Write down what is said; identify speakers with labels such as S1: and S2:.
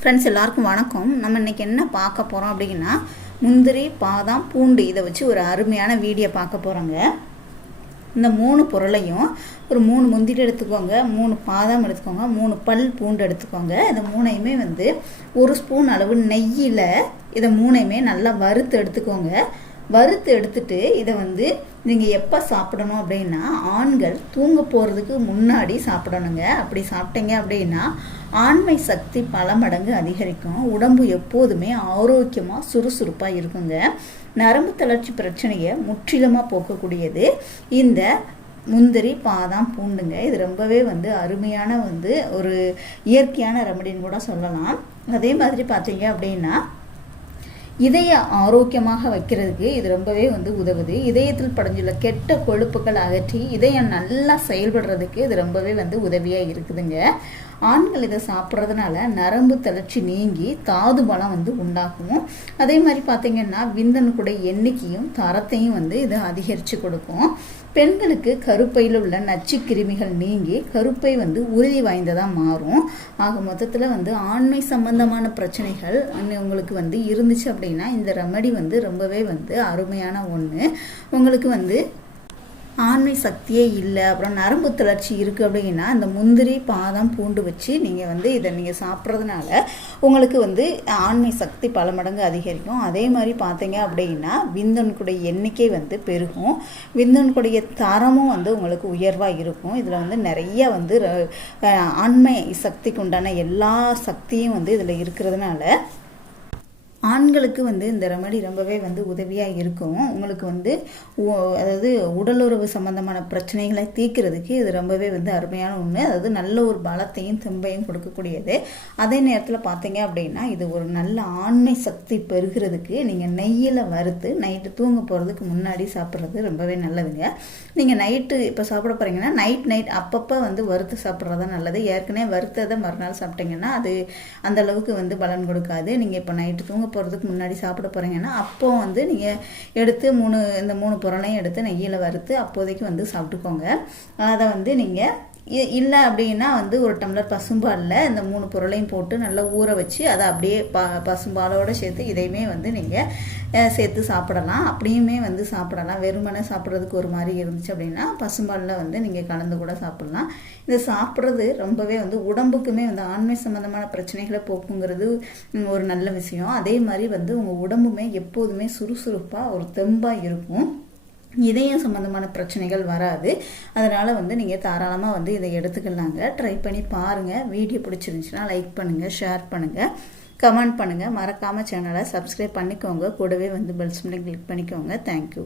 S1: Friends எல்லாருக்கும் வணக்கம். நம்ம இன்னைக்கு என்ன பார்க்க போகிறோம் அப்படின்னா முந்திரி பாதாம் பூண்டு இதை வச்சு ஒரு அருமையான வீடியோ பார்க்க போகிறோங்க இந்த மூணு பொருளையும் ஒரு மூணு முந்திரி எடுத்துக்கோங்க மூணு பாதாம் எடுத்துக்கோங்க மூணு பல் பூண்டு எடுத்துக்கோங்க. இந்த மூணையுமே வந்து ஒரு ஸ்பூன் அளவு நெய்யில் இதை மூணையுமே நல்லா வறுத்து எடுத்துக்கோங்க. வறுத்து எடுத்துட்டு இதை வந்து நீங்கள் எப்போ சாப்பிடணும் அப்படின்னா ஆண்கள் தூங்க போகிறதுக்கு முன்னாடி சாப்பிடணுங்க. அப்படி சாப்பிட்டீங்க அப்படின்னா ஆண்மை சக்தி பல மடங்கு அதிகரிக்கும். உடம்பு எப்போதுமே ஆரோக்கியமாக சுறுசுறுப்பாக இருக்குங்க. நரம்பு தளர்ச்சி பிரச்சனையை முற்றிலுமாக போக்கக்கூடியது. இந்த முந்திரி பாதாம் பூண்டுங்க. இது ரொம்பவே வந்து அருமையான வந்து ஒரு இயற்கையான ரெமடின்னு கூட சொல்லலாம். அதே மாதிரி பார்த்தீங்க அப்படின்னா இதய ஆரோக்கியமாக வைக்கிறதுக்கு இது ரொம்பவே வந்து உதவுது. இதயத்தில் படைஞ்சுள்ள கெட்ட கொழுப்புகள் அகற்றி இதயம் நல்லா செயல்படுறதுக்கு இது ரொம்பவே வந்து உதவியாக இருக்குதுங்க. ஆண்கள் இதை சாப்பிட்றதுனால நரம்பு தளர்ச்சி நீங்கி தாது பலம் வந்து உண்டாகும். அதே மாதிரி பார்த்தீங்கன்னா விந்தனுக்குடைய எண்ணிக்கையும் தரத்தையும் வந்து இது அதிகரித்து கொடுக்கும். பெண்களுக்கு கருப்பையில் உள்ள நச்சு கிருமிகள் நீங்கி கருப்பை வந்து உறுதி வாய்ந்ததாக மாறும். ஆக மொத்தத்தில் வந்து ஆண்மை சம்பந்தமான பிரச்சனைகள் உங்களுக்கு வந்து இருந்துச்சு அப்படின்னா இந்த ரெமடி வந்து ரொம்பவே வந்து அருமையான ஒன்று உங்களுக்கு வந்து ஆண்மை சக்தியே இல்லை அப்புறம் நரம்பு தளர்ச்சி இருக்குது அப்படின்னா இந்த முந்திரி பாதம் பூண்டு வச்சு நீங்கள் வந்து இதை நீங்கள் சாப்பிட்றதுனால உங்களுக்கு வந்து ஆண்மை சக்தி பல மடங்கு அதிகரிக்கும். அதே மாதிரி பார்த்தீங்க அப்படின்னா விந்தனுக்குடைய எண்ணிக்கை வந்து பெருகும். விந்தனுக்குடைய தரமும் வந்து உங்களுக்கு உயர்வாக இருக்கும். இதில் வந்து நிறைய வந்து ஆண்மை சக்திக்கு உண்டான எல்லா சக்தியும் வந்து இதில் இருக்கிறதுனால ஆண்களுக்கு வந்து இந்த ரெமடி ரொம்பவே வந்து உதவியாக இருக்கும். உங்களுக்கு வந்து அதாவது உடலுறவு சம்மந்தமான பிரச்சனைகளை தீர்க்கிறதுக்கு இது ரொம்பவே வந்து அருமையான ஒன்று அதாவது நல்ல ஒரு பலத்தையும் தெம்பையும் கொடுக்கக்கூடியது. அதே நேரத்தில் பார்த்தீங்க அப்படின்னா இது ஒரு நல்ல ஆண்மை சக்தி பெறுகிறதுக்கு நீங்கள் நெய்யில் வறுத்து நைட்டு தூங்க போகிறதுக்கு முன்னாடி சாப்பிட்றது ரொம்பவே நல்லதுங்க. நீங்கள் நைட்டு இப்போ சாப்பிட போகிறீங்கன்னா நைட் நைட் அப்பப்போ வந்து வறுத்து சாப்பிட்றது தான் நல்லது. ஏற்கனவே வறுத்ததை மறுநாள் சாப்பிட்டீங்கன்னா அது அந்த அளவுக்கு வந்து பலன் கொடுக்காது. நீங்கள் இப்போ நைட்டு தூங்க போகிறதுக்கு முன்னாடி சாப்பிட போகிறீங்கன்னா அப்போ வந்து நீங்கள் எடுத்து மூணு இந்த மூணு பொருளையும் எடுத்து நெய்யில் வறுத்து அப்போதைக்கு வந்து சாப்பிட்டுக்கோங்க. அதை வந்து நீங்கள் இல்லை அப்படின்னா வந்து ஒரு டம்ளர் பசும்பாலில் இந்த மூணு பொருளையும் போட்டு நல்லா ஊற வச்சு அதை அப்படியே ப பசும்பாலோடு சேர்த்து இதையுமே வந்து நீங்கள் சேர்த்து சாப்பிடலாம். அப்படியுமே வந்து சாப்பிடலாம். வெறுமனை சாப்பிட்றதுக்கு ஒரு மாதிரி இருந்துச்சு அப்படின்னா பசும்பாலில் வந்து நீங்கள் கலந்து கூட சாப்பிட்லாம். இதை சாப்பிட்றது ரொம்பவே வந்து உடம்புக்குமே வந்து ஆண்மை சம்மந்தமான பிரச்சனைகளை போக்குங்கிறது ஒரு நல்ல விஷயம். அதே மாதிரி வந்து உங்கள் உடம்புமே எப்போதுமே சுறுசுறுப்பாக ஒரு தெம்பாக இருக்கும். இதயம் சம்மந்தமான பிரச்சனைகள் வராது. அதனால் வந்து நீங்கள் தாராளமாக வந்து இதை எடுத்துக்கலாங்க. ட்ரை பண்ணி பாருங்கள் வீடியோ பிடிச்சிருந்துச்சுன்னா லைக் பண்ணுங்கள் ஷேர் பண்ணுங்கள் கமெண்ட் பண்ணுங்கள் மறக்காமல் சேனலை சப்ஸ்கிரைப் பண்ணிக்கோங்க. கூடவே வந்து பெல்ஸ் கிளிக் பண்ணிக்கோங்க. தேங்க்யூ